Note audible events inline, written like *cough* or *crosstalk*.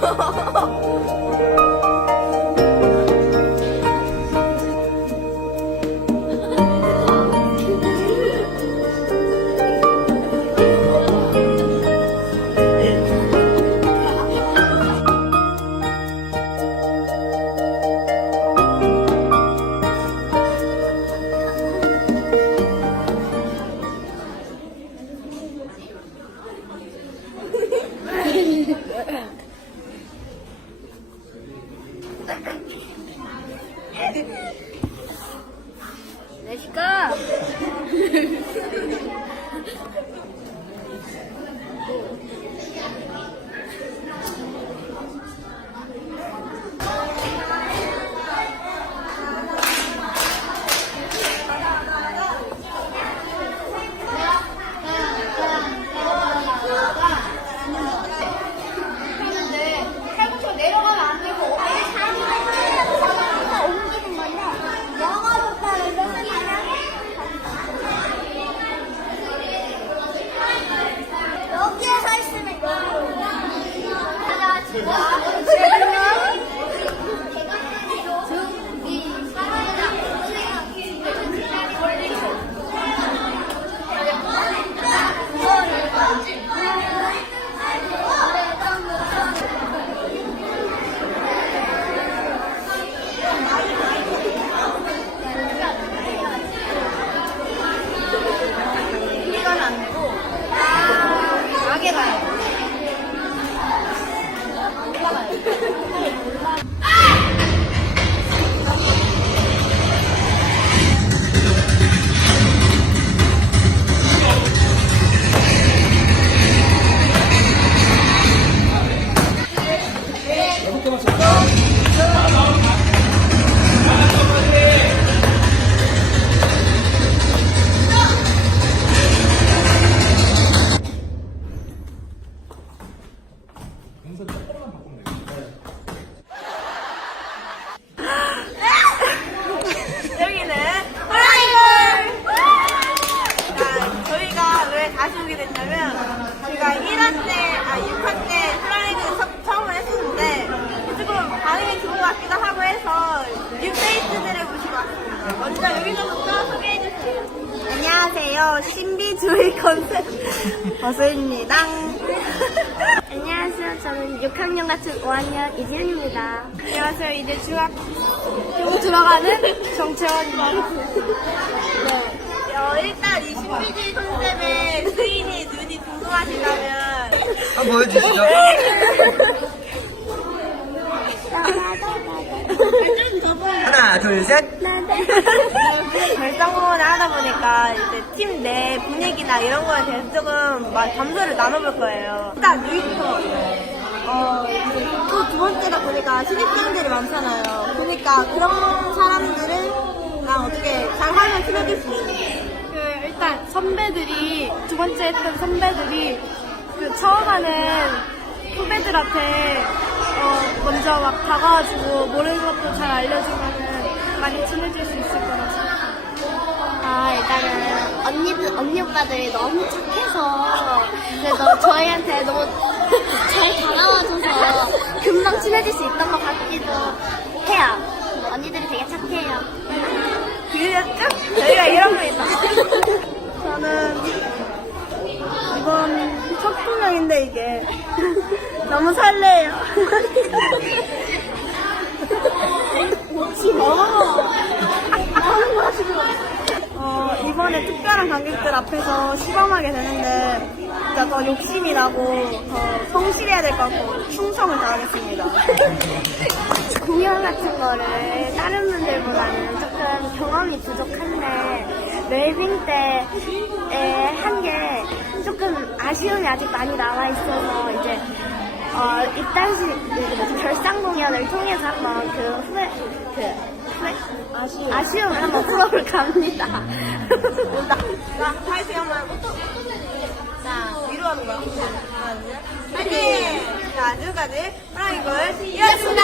哈哈哈哈ヘヘヘ。 됐냐면, 제가 1학 때, 아, 6학 때 프라이걸 처음 했었는데, 조금 반응이 좋은 것 같기도 하고 해서, 뉴페이스들을 모시고 왔습니다. 먼저 여기서부터 소개해 주세요. 안녕하세요. 신비주의 컨셉 버스입니다. 안녕하세요. 저는 6학년 같은 5학년 이지은입니다. 안녕하세요. 이제 중학교 들어가는 정채원입니다. *laughs* 네. 어, 일단 이 신비주의 컨셉의 수인이 눈이 궁금하시다면 한번 보여주시죠. 하나, 둘, 셋. 결정을 하다 보니까 이제 팀 내 분위기나 이런 거에 대해서 조금 막 감소를 나눠볼 거예요. 일단 여기부터 어, 또 두 번째다 보니까 신입생들이 많잖아요. 그러니까 그런 사람들이랑 어떻게 잘 하면 친해질 수 있는 그 일단 선배들이 두 번째 했던 선배들이 그 처음 하는 후배들한테 어, 먼저 막 다가와주고 모르는 것도 잘 알려주면은 많이 친해질 수 있을 거라고 생각해요. 아, 일단은 언니들, 언니 오빠들이 너무 착해서 그래서 저희한테 너무 *laughs* 잘 다가와줘서 금방 친해질 수 있던 것 같기도 해요. 언니들이 되게 착해요. 그랬죠? 저희가 이런 거 있어. 저는 이번 첫 분명인데 이게 *laughs* 너무 설레요. 어, 이번에 특별한 관객들 앞에서 시범하게 되는데 진짜 더 욕심이 나고 더 성실해야 될 것 같고 충성을 다하겠습니다. *laughs* 공연 같은 거를 다른 분들보다는 조금 경험이 부족한데 웰빙 때에 한 게 조금 아쉬움이 아직 많이 남아 있어서 이제 어 입단식 그 결상 공연을 통해서 한번 그 후회 그 후회 아쉬움 아쉬움을 한번 풀어볼까 합니다. 자, 파이팅 한번. 자, 위로 하는 거야. 하나, 둘, 파이팅! 자, 지금까지 프라이걸 이었습니다.